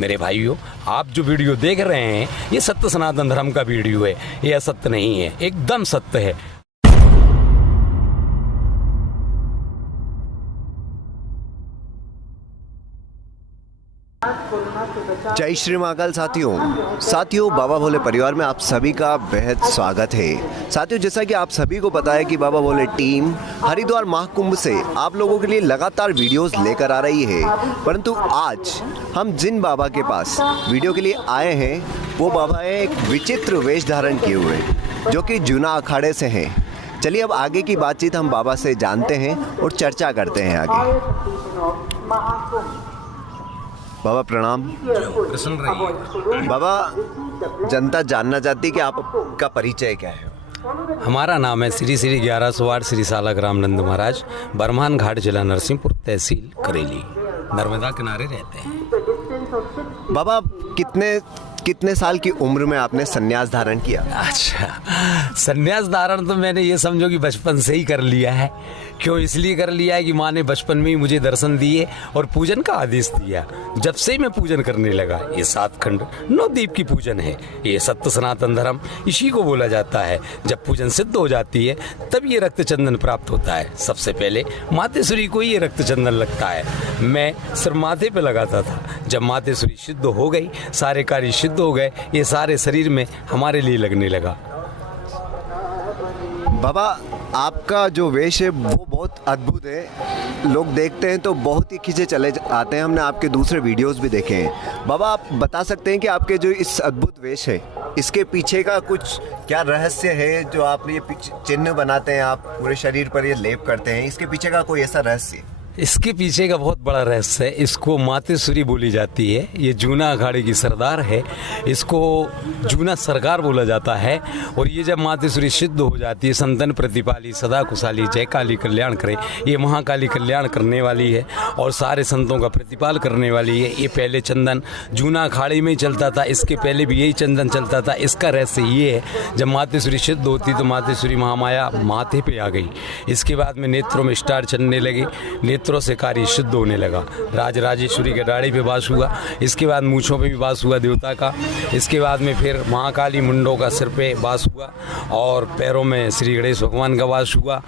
मेरे भाइयों, आप जो वीडियो देख रहे हैं ये सत्य सनातन धर्म का वीडियो है, ये असत्य नहीं है, एकदम सत्य है। जय श्री महाकाल साथियों, बाबा भोले परिवार में आप सभी का बेहद स्वागत है। साथियों, जैसा कि आप सभी को पता है कि बाबा भोले टीम हरिद्वार महाकुंभ से आप लोगों के लिए लगातार वीडियोस लेकर आ रही है, परंतु आज हम जिन बाबा के पास वीडियो के लिए आए हैं वो बाबा है एक विचित्र वेश धारण किए हुए, जो कि जूना अखाड़े से हैं। चलिए अब आगे की बातचीत हम बाबा से जानते हैं और चर्चा करते हैं आगे। बाबा प्रणाम। प्रसन्न रहिए। बाबा, जनता जानना चाहती है कि आपका परिचय क्या है? हमारा नाम है श्री 1108 श्री सालक रामनंद महाराज, बरमान घाट, जिला नरसिंहपुर, तहसील करेली, नर्मदा किनारे रहते हैं। बाबा, कितने साल की उम्र में आपने संन्यास धारण किया? अच्छा, संन्यास धारण तो मैंने ये समझो कि बचपन से ही कर लिया है। क्यों? इसलिए कर लिया है कि माँ ने बचपन में ही मुझे दर्शन दिए और पूजन का आदेश दिया। जब से ही मैं पूजन करने लगा। ये 7 खंड 9 दीप की पूजन है, ये सत्य सनातन धर्म इसी को बोला जाता है। जब पूजन सिद्ध हो जाती है तब ये रक्त चंदन प्राप्त होता है। सबसे पहले मातेश्वरी को ये रक्त चंदन लगता है। मैं सिर्फ माथे पे लगाता था। जब मातेश्वरी सिद्ध हो गई, सारे कार्य सिद्ध हो गए, ये सारे शरीर में हमारे लिए लगने लगा। बाबा, आपका जो वेश है वो बहुत अद्भुत है। लोग देखते हैं तो बहुत ही खींचे चले आते हैं। हमने आपके दूसरे वीडियोस भी देखे हैं। बाबा, आप बता सकते हैं कि आपके जो इस अद्भुत वेश है, इसके पीछे का कुछ क्या रहस्य है जो आप ये चिन्ह बनाते हैं, आप पूरे शरीर पर ये लेप करते हैं, इसके पीछे का कोई ऐसा रहस्य? इसके पीछे का बहुत बड़ा रहस्य है। इसको मातेश्वरी बोली जाती है। ये जूना अखाड़े की सरदार है, इसको जूना सरकार बोला जाता है। और ये जब मातेश्वरी सिद्ध हो जाती है, संतन प्रतिपाली सदा कुशाली जय काली कल्याण करे, ये महाकाली कल्याण करने वाली है और सारे संतों का प्रतिपाल करने वाली है। ये पहले चंदन जूना अखाड़े में ही चलता था, इसके पहले भी यही चंदन चलता था। इसका रहस्य ये है, जब मातेश्वरी सिद्ध होती तो मातेश्वरी महामाया माथे पे आ गई। इसके बाद में नेत्रों में स्टार चलने लगे, नेत्रों से कार्य सिद्ध होने लगा। राजराजेश्वरी के डाढ़ी पे वास हुआ। इसके बाद मूछों पे भी वास हुआ देवता का। इसके बाद में फिर महाकाली मुंडों का सिर पे वास हुआ और पैरों में श्री गणेश भगवान का वास हुआ।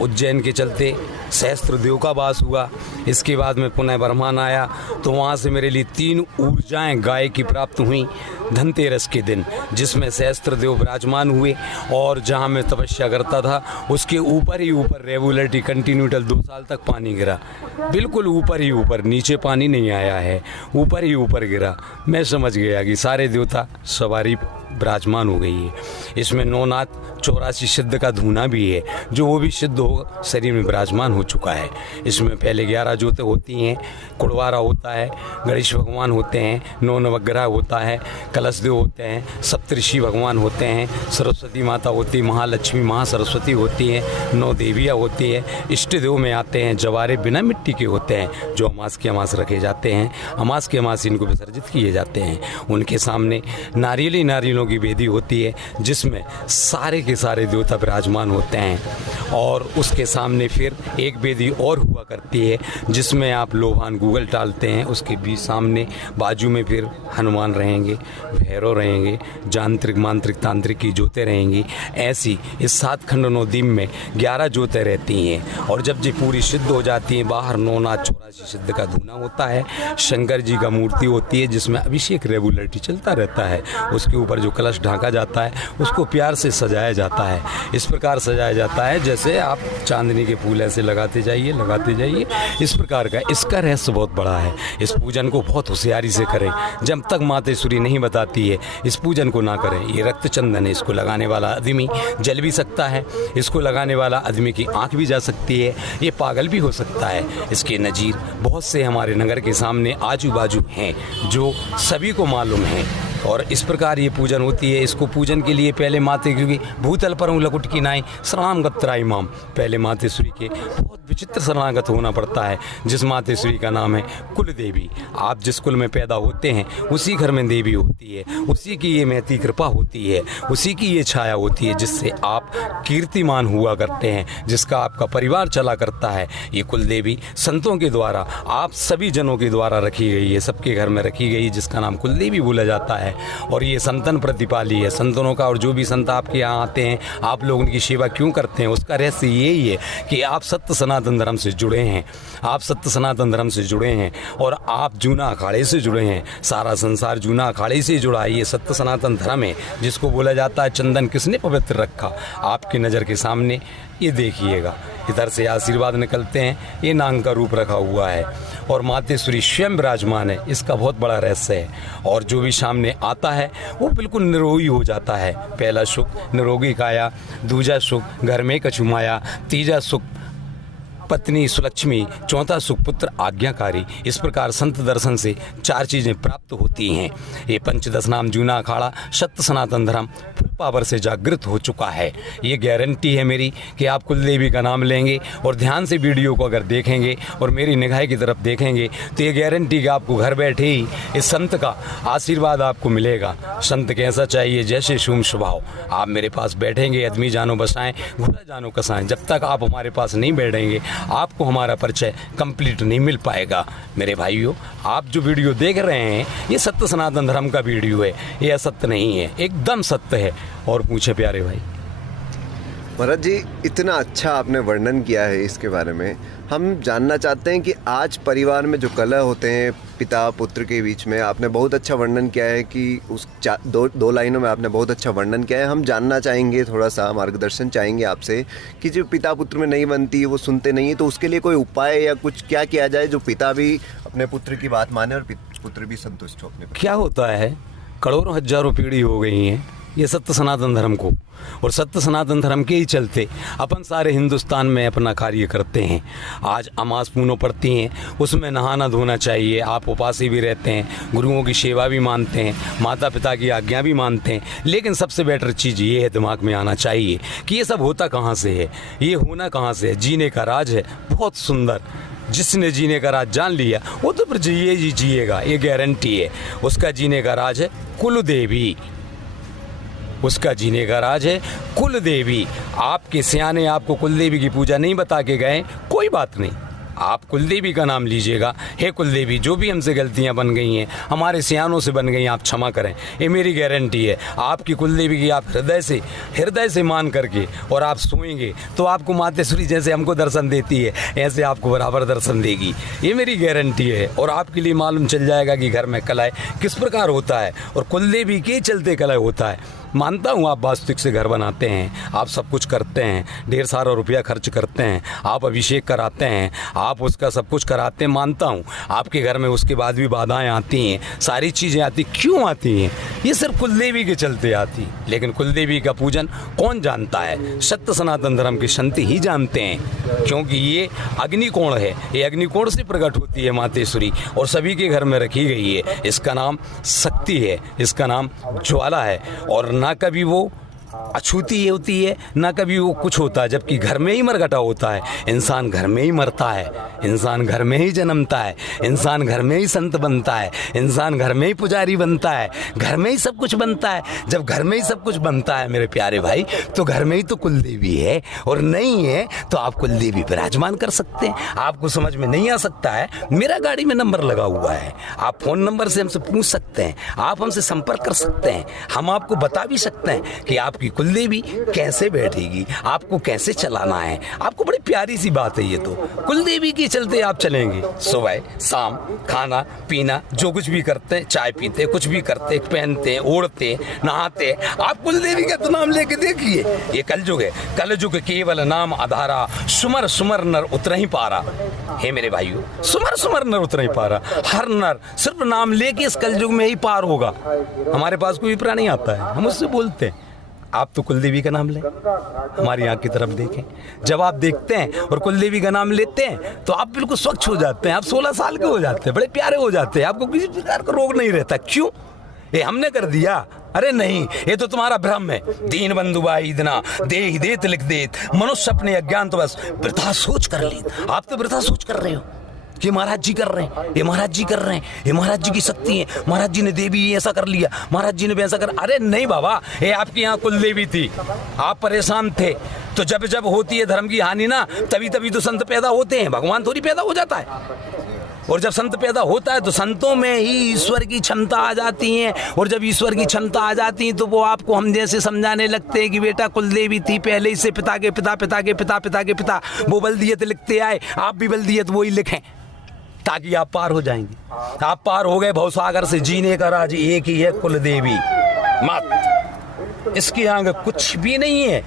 उज्जैन के चलते सहस्त्र देव का वास हुआ। इसके बाद में पुनः बरमान आया तो वहाँ से मेरे लिए 3 ऊर्जाएं गाय की प्राप्त हुई धनतेरस के दिन, जिसमें सहस्त्र देव विराजमान हुए। और जहाँ मैं तपस्या करता था उसके ऊपर ही ऊपर रेगुलरिटी कंटिन्यूटल 2 साल तक पानी गिरा। बिल्कुल ऊपर ही ऊपर, नीचे पानी नहीं आया है, ऊपर ही ऊपर गिरा। मैं समझ गया कि सारे देवता सवारी विराजमान हो गई है। इसमें 9 नाथ 84 सिद्ध का धूना भी है, जो वो भी सिद्ध हो शरीर में विराजमान हो चुका है। इसमें पहले 11 ज्योति होती हैं, कुड़वारा होता है, गणेश भगवान होते हैं, 9 नवग्रह होता है, कलश देव होते हैं, सप्तऋषि भगवान होते हैं, सरस्वती माता होती, महालक्ष्मी महासरस्वती होती हैं, 9 देवियाँ होती हैं। इष्ट देव में आते हैं, जवारे बिना मिट्टी के होते हैं, जो अमास के अमास रखे जाते हैं। अमास के अमास इनको विसर्जित किए जाते हैं। उनके सामने नारियलों की वेदी होती है, जिसमें सारे के सारे देवता विराजमान होते हैं। और उसके सामने फिर एक वेदी और हुआ करती है, जिसमें आप लोहान गूगल डालते हैं। उसके भी सामने बाजू में फिर हनुमान रहेंगे, भैरव रहेंगे, यांत्रिक मांत्रिक तांत्रिक की ज्योतें रहेंगी। ऐसी इस 7 खंड 9 दीप में 11 ज्योतें रहती हैं। और जब ये पूरी सिद्ध हो जाती हैं, बाहर 9 नाथ 84 सिद्ध का धूना होता है। शंकर जी का मूर्ति होती है, जिसमें अभिषेक रेगुलरिटी चलता रहता है। उसके ऊपर जो कलश ढांका जाता है उसको प्यार से सजाया जाता है। इस प्रकार सजाया जाता है जैसे आप चांदनी के फूल ऐसे लगाते जाइए, इस प्रकार का। इसका रहस्य बहुत बड़ा है। इस पूजन को बहुत होशियारी से करें। जब तक मातेश्वरी नहीं बताती है इस पूजन को ना करें। ये रक्त चंदन है, इसको लगाने वाला आदमी जल भी सकता है, इसको लगाने वाला आदमी की आंख भी जा सकती है, ये पागल भी हो सकता है। इसके नज़ीर बहुत से हमारे नगर के सामने आजू बाजू हैं, जो सभी को मालूम है। और इस प्रकार ये पूजन होती है। इसको पूजन के लिए पहले माते, क्योंकि भूतल पर लकुट की नाई शरणाम गत्राई माम, पहले मातेश्वरी के बहुत विचित्र शरणागत होना पड़ता है। जिस मातेश्वरी का नाम है कुल देवी। आप जिस कुल में पैदा होते हैं उसी घर में देवी होती है, उसी की ये महती कृपा होती है, उसी की ये छाया होती है जिससे आप कीर्तिमान हुआ करते हैं, जिसका आपका परिवार चला करता है। ये कुल देवी संतों के द्वारा, आप सभी जनों के द्वारा रखी गई है, सबके घर में रखी गई है, जिसका नाम कुल देवी बोला जाता है। और ये संतन प्रतिपाली है, संतनों का। और जो भी संत आपके यहाँ आते हैं, आप लोग उनकी सेवा क्यों करते हैं, उसका रहस्य यही है कि आप सत्य सनातन धर्म से जुड़े हैं, आप सत्य सनातन धर्म से जुड़े हैं और आप जूना अखाड़े से जुड़े हैं। सारा संसार जूना अखाड़े से जुड़ा है। ये सत्य सनातन धर्म है जिसको बोला जाता है चंदन किसने पवित्र रखा। आपकी नज़र के सामने ये देखिएगा, इधर से आशीर्वाद निकलते हैं, ये नांग का रूप रखा हुआ है और मातेश्वरी स्वयं विराजमान है। इसका बहुत बड़ा रहस्य है। और जो भी सामने आता है वो बिल्कुल निरोगी हो जाता है। पहला सुख निरोगी काया, दूजा सुख घर में कछु माया, तीजा सुख पत्नी सुलक्ष्मी, चौथा सुख पुत्र आज्ञाकारी। इस प्रकार संत दर्शन से 4 चीज़ें प्राप्त होती हैं। ये पंचदश नाम जूना अखाड़ा सत्य सनातन धर्म फुल पावर से जागृत हो चुका है। ये गारंटी है मेरी कि आप कुल देवी का नाम लेंगे और ध्यान से वीडियो को अगर देखेंगे और मेरी निगाह की तरफ देखेंगे तो ये गारंटी कि आपको घर बैठे ही इस संत का आशीर्वाद आपको मिलेगा। संत कैसा चाहिए, जैसे शुभ स्वभाव। आप मेरे पास बैठेंगे, आदमी जानो बसाएं, घोड़ा जानो कसाएं। जब तक आप हमारे पास नहीं बैठेंगे आपको हमारा परिचय कंप्लीट नहीं मिल पाएगा। मेरे भाइयों, आप जो वीडियो देख रहे हैं ये सत्य सनातन धर्म का वीडियो है, ये असत्य नहीं है, एकदम सत्य है। और पूछे प्यारे भाई। भरत जी, इतना अच्छा आपने वर्णन किया है इसके बारे में। हम जानना चाहते हैं कि आज परिवार में जो कलह होते हैं पिता पुत्र के बीच में, आपने बहुत अच्छा वर्णन किया है कि उस दो लाइनों में आपने बहुत अच्छा वर्णन किया है। हम जानना चाहेंगे, थोड़ा सा मार्गदर्शन चाहेंगे आपसे कि जो पिता पुत्र में नहीं बनती है, वो सुनते नहीं है, तो उसके लिए कोई उपाय या कुछ क्या किया जाए जो पिता भी अपने पुत्र की बात माने और पुत्र भी संतुष्ट हो अपने। क्या होता है, करोड़ों हजारों पीढ़ी हो गई हैं ये सत्य सनातन धर्म को, और सत्य सनातन धर्म के ही चलते अपन सारे हिंदुस्तान में अपना कार्य करते हैं। आज अमास पूनों पड़ती हैं, उसमें नहाना धोना चाहिए। आप उपासी भी रहते हैं, गुरुओं की सेवा भी मानते हैं, माता पिता की आज्ञा भी मानते हैं। लेकिन सबसे बेटर चीज़ ये है, दिमाग में आना चाहिए कि ये सब होता कहाँ से है, ये होना कहाँ से है। जीने का राज है बहुत सुंदर। जिसने जीने का राज जान लिया वो तो फिर जिएगा, ये गारंटी है। उसका जीने का राज है कुल देवी, उसका जीने का राज है कुल देवी। आपके सियाने आपको कुल देवी की पूजा नहीं बता के गए, कोई बात नहीं, आप कुल देवी का नाम लीजिएगा। हे कुल देवी, जो भी हमसे गलतियां बन गई हैं, हमारे सियानों से बन गई, आप क्षमा करें, ये मेरी गारंटी है। आपकी कुल देवी की आप हृदय से मान करके और आप सोएंगे तो आपको मातेश्वरी जैसे हमको दर्शन देती है ऐसे आपको बराबर दर्शन देगी, ये मेरी गारंटी है। और आपके लिए मालूम चल जाएगा कि घर में कलह किस प्रकार होता है और कुल देवी के चलते कलह होता है। मानता हूँ आप वास्तविक से घर बनाते हैं, आप सब कुछ करते हैं, ढेर सारा रुपया खर्च करते हैं, आप अभिषेक कराते हैं, आप उसका सब कुछ कराते हैं, मानता हूँ आपके घर में उसके बाद भी बाधाएं आती हैं, सारी चीज़ें आती, क्यों आती हैं? ये सिर्फ कुलदेवी के चलते आती। लेकिन कुलदेवी का पूजन कौन जानता है? सत्य सनातन धर्म के संत ही जानते हैं, क्योंकि ये अग्निकोण है, ये अग्निकोण से प्रकट होती है मातेश्वरी और सभी के घर में रखी गई है। इसका नाम शक्ति है, इसका नाम ज्वाला है। और ना कभी वो अछूती होती है, ना कभी वो कुछ होता है, जबकि घर में ही मरघटा होता है। इंसान घर में ही मरता है, इंसान घर में ही जन्मता है, इंसान घर में ही संत बनता है, इंसान घर में ही पुजारी बनता है, घर में ही सब कुछ बनता है। जब घर में ही सब कुछ बनता है मेरे प्यारे भाई, तो घर में ही तो कुलदेवी है। और नहीं है तो आप कुलदेवी विराजमान कर सकते हैं। आपको समझ में नहीं आ सकता है, मेरा गाड़ी में नंबर लगा हुआ है, आप फ़ोन नंबर से हमसे पूछ सकते हैं, आप हमसे संपर्क कर सकते हैं। हम आपको बता भी सकते हैं कि आपकी कुलदेवी कैसे बैठेगी, आपको कैसे चलाना है। आपको बड़ी प्यारी सी बात है ये तो, कुलदेवी के चलते आप चलेंगे। सुबह शाम खाना पीना जो कुछ भी करते हैं, चाय पीते, कुछ भी करते, पहनते, ओढ़ते, नहाते, आप कुलदेवी का तो नाम लेके देखिए। ये कलयुग है, कलयुग केवल नाम आधारा, सुमर सुमर नर उतर ही पारा। हे मेरे भाइयों, सुमर सुमर नर उतर ही पारा। हर नर सिर्फ नाम लेके इस कलयुग में ही पार होगा। हमारे पास कोई विपरा नहीं आता है, हम उससे बोलते हैं आप तो कुलदेवी का नाम लें, हमारी आँख की तरफ देखें। जब आप देखते हैं और कुलदेवी का नाम लेते हैं तो आप बिल्कुल स्वच्छ हो जाते हैं, आप 16 साल के हो जाते हैं, बड़े प्यारे हो जाते हैं, आपको किसी प्रकार का रोग नहीं रहता। क्यों? ये हमने कर दिया? अरे नहीं, ये तो तुम्हारा भ्रम है। दीन बंधु भाई इतना दे ही देत लिख देत, मनुष्य अपने अज्ञान तो बस वृथा सोच कर ली। आप तो वृथा सोच कर रहे हो कि महाराज जी कर रहे हैं, ये महाराज जी कर रहे हैं, ये महाराज जी की शक्ति है, महाराज जी ने देवी ऐसा कर लिया, महाराज जी ने भी ऐसा कर। अरे नहीं बाबा, ये आपके यहाँ कुल देवी थी, आप परेशान थे। तो जब जब होती है धर्म की हानि ना, तभी तभी तो संत पैदा होते हैं, भगवान थोड़ी पैदा हो जाता है। और जब संत पैदा होता है तो संतों में ही ईश्वर की क्षमता आ जाती है, और जब ईश्वर की क्षमता आ जाती है तो वो आपको हम जैसे समझाने लगते हैं कि बेटा कुल देवी थी पहले ही से, पिता के पिता, पिता के पिता, पिता के पिता, वो बल्दियत लिखते आए, आप भी बल्दियत वही लिखें ताकि आप पार हो जाएंगे। आप पार हो गए भवसागर से। जीने का राज एक ही है, कुल देवी मात, इसके आगे कुछ भी नहीं है।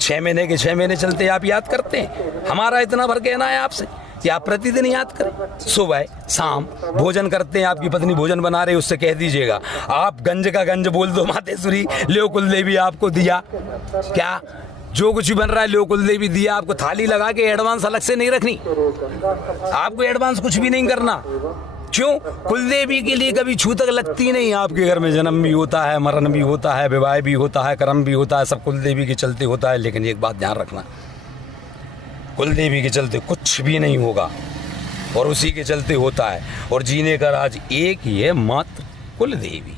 6 महीने के 6 महीने चलते आप याद करते हैं। हमारा इतना भर कहना है आपसे कि आप प्रतिदिन याद करें, सुबह शाम भोजन करते हैं, आपकी पत्नी भोजन बना रही है, उससे कह दीजिएगा आप गंज का गंज बोल दो, मातेश्वरी लो कुल देवी आपको दिया। क्या जो कुछ भी बन रहा है लो कुल देवी दिया। आपको थाली लगा के एडवांस अलग से नहीं रखनी, आपको एडवांस कुछ भी नहीं करना। क्यों? कुल देवी के लिए कभी छूतक लगती नहीं। आपके घर में जन्म भी होता है, मरण भी होता है, विवाह भी होता है, कर्म भी होता है, सब कुल देवी के चलते होता है। लेकिन एक बात ध्यान रखना, कुल देवी के चलते कुछ भी नहीं होगा, और उसी के चलते होता है। और जीने का राज एक ही है, मात्र कुल देवी।